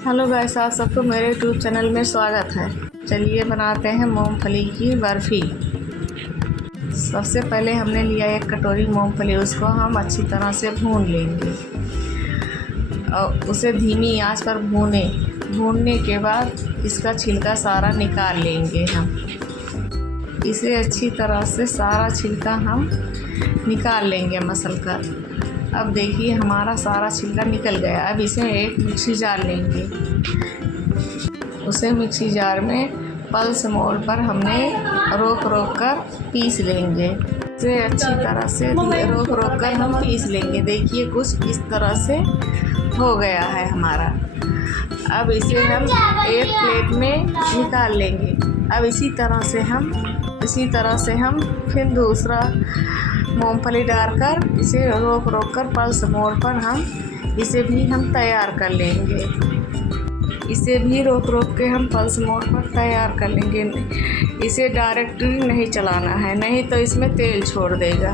Hello guys, आप सबको मेरे यूट्यूब चैनल में स्वागत है। चलिए बनाते हैं मूंगफली की बर्फ़ी। सबसे पहले हमने लिया एक कटोरी मूंगफली, उसको हम अच्छी तरह से भून लेंगे और उसे धीमी आंच पर भूनने के बाद इसका छिलका सारा निकाल लेंगे हम। इसे अच्छी तरह से सारा छिलका हम निकाल लेंगे मसल कर। अब देखिए हमारा सारा छिलका निकल गया। अब इसे एक मिक्सी जार लेंगे। उसे मिक्सी जार में पल्स मोड पर हमने रोक कर पीस लेंगे। इसे अच्छी तरह से रोक कर हम पीस लेंगे। देखिए कुछ इस तरह से हो गया है हमारा। अब इसे हम एक प्लेट में निकाल लेंगे। अब इसी तरह से हम फिर दूसरा मूंगफली डालकर इसे रोक कर पल्स मोड पर इसे भी हम तैयार कर लेंगे। इसे भी रोक के हम पल्स मोड पर तैयार कर लेंगे। इसे डायरेक्टली नहीं चलाना है, नहीं तो इसमें तेल छोड़ देगा।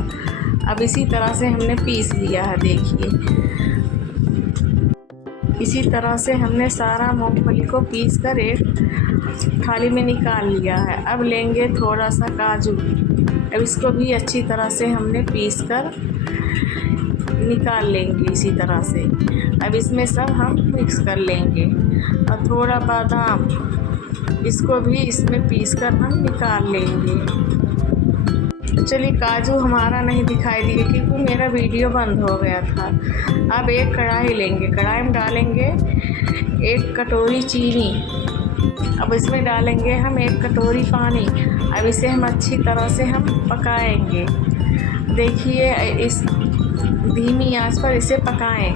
अब इसी तरह से हमने पीस लिया है। देखिए इसी तरह से हमने सारा मूंगफली को पीस कर एक थाली में निकाल लिया है। अब लेंगे थोड़ा सा काजू। अब इसको भी अच्छी तरह से हमने पीस कर निकाल लेंगे इसी तरह से। अब इसमें सब हम मिक्स कर लेंगे। और थोड़ा बादाम, इसको भी इसमें पीस कर हम निकाल लेंगे। चलिए काजू हमारा नहीं दिखाई दिए क्योंकि मेरा वीडियो बंद हो गया था। अब एक कढ़ाई लेंगे। कढ़ाई में डालेंगे एक कटोरी चीनी। अब इसमें डालेंगे हम एक कटोरी पानी। अब इसे हम अच्छी तरह से हम पकाएंगे। देखिए इस धीमी आंच पर इसे पकाएं।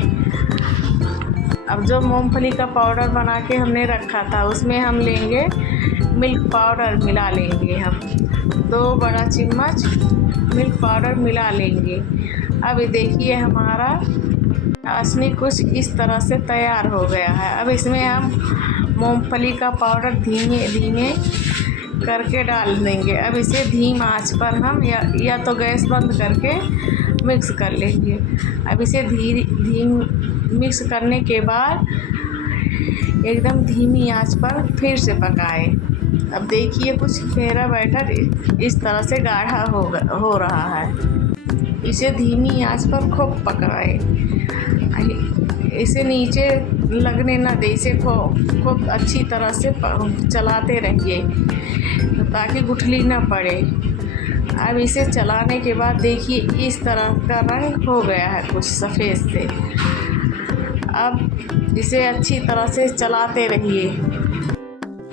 अब जो मूंगफली का पाउडर बना के हमने रखा था उसमें हम लेंगे मिल्क पाउडर, मिला लेंगे हम 2 बड़ा चम्मच मिल्क पाउडर मिला लेंगे। अब देखिए हमारा चाशनी कुछ इस तरह से तैयार हो गया है। अब इसमें हम मूंगफली का पाउडर धीमे करके डाल देंगे। अब इसे धीम आंच पर हम या तो गैस बंद करके मिक्स कर लेंगे। अब इसे धीम मिक्स करने के बाद एकदम धीमी आंच पर फिर से पकाएं। अब देखिए कुछ मेरा बैटर इस तरह से गाढ़ा हो रहा है। इसे धीमी आंच पर खूब पकाएं। इसे नीचे लगने ना दे। इसे खूब अच्छी तरह से चलाते रहिए ताकि गुठली ना पड़े। अब इसे चलाने के बाद देखिए इस तरह का रंग हो गया है कुछ सफ़ेद से। अब इसे अच्छी तरह से चलाते रहिए।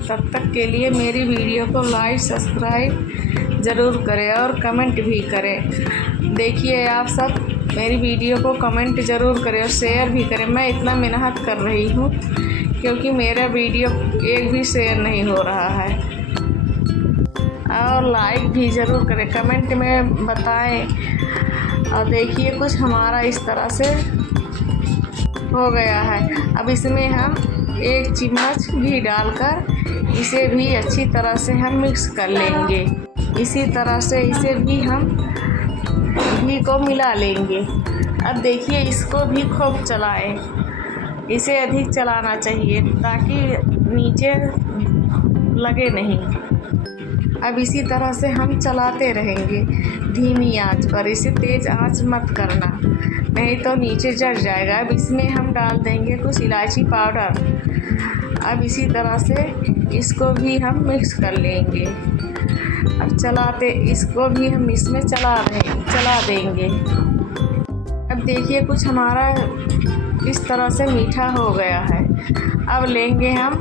तब तक के लिए मेरी वीडियो को लाइक सब्सक्राइब ज़रूर करें और कमेंट भी करें। देखिए आप सब मेरी वीडियो को कमेंट ज़रूर करें और शेयर भी करें। मैं इतना मेहनत कर रही हूँ क्योंकि मेरा वीडियो एक भी शेयर नहीं हो रहा है। और लाइक भी ज़रूर करें, कमेंट में बताएं। और देखिए कुछ हमारा इस तरह से हो गया है। अब इसमें हम 1 चम्मच घी डालकर इसे भी अच्छी तरह से हम मिक्स कर लेंगे। इसी तरह से इसे भी हम घी को मिला लेंगे। अब देखिए इसको भी खूब चलाएं। इसे अधिक चलाना चाहिए ताकि नीचे लगे नहीं। अब इसी तरह से हम चलाते रहेंगे धीमी आंच पर। इसे तेज़ आंच मत करना, नहीं तो नीचे जल जाएगा। अब इसमें हम डाल देंगे कुछ इलायची पाउडर। अब इसी तरह से इसको भी हम मिक्स कर लेंगे। अब इसको भी हम इसमें चला देंगे। अब देखिए कुछ हमारा इस तरह से मीठा हो गया है। अब लेंगे हम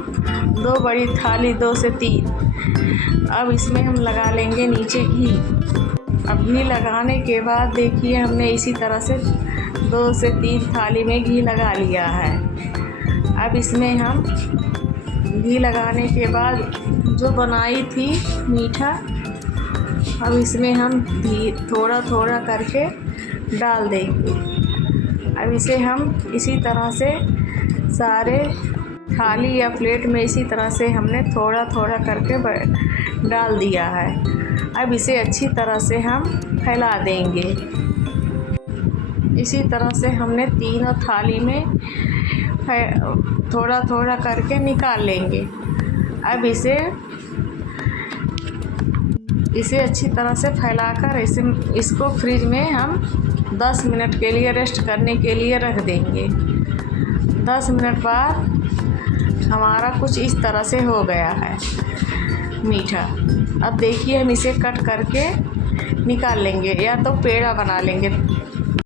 2 बड़ी थाली, 2 से 3। अब इसमें हम लगा लेंगे नीचे घी। अब घी लगाने के बाद देखिए हमने इसी तरह से 2 से 3 थाली में घी लगा लिया है। अब इसमें हम घी लगाने के बाद जो बनाई थी मीठा, अब इसमें हम थोड़ा करके डाल देंगे। अब इसे हम इसी तरह से सारे थाली या प्लेट में इसी तरह से हमने थोड़ा करके डाल दिया है। अब इसे अच्छी तरह से हम फैला देंगे। इसी तरह से हमने तीनों थाली में थोड़ा थोड़ा करके निकाल लेंगे। अब इसे अच्छी तरह से फैलाकर इसको फ्रिज में हम 10 मिनट के लिए रेस्ट करने के लिए रख देंगे। 10 मिनट बाद हमारा कुछ इस तरह से हो गया है मीठा। अब देखिए हम इसे कट करके निकाल लेंगे या तो पेड़ा बना लेंगे।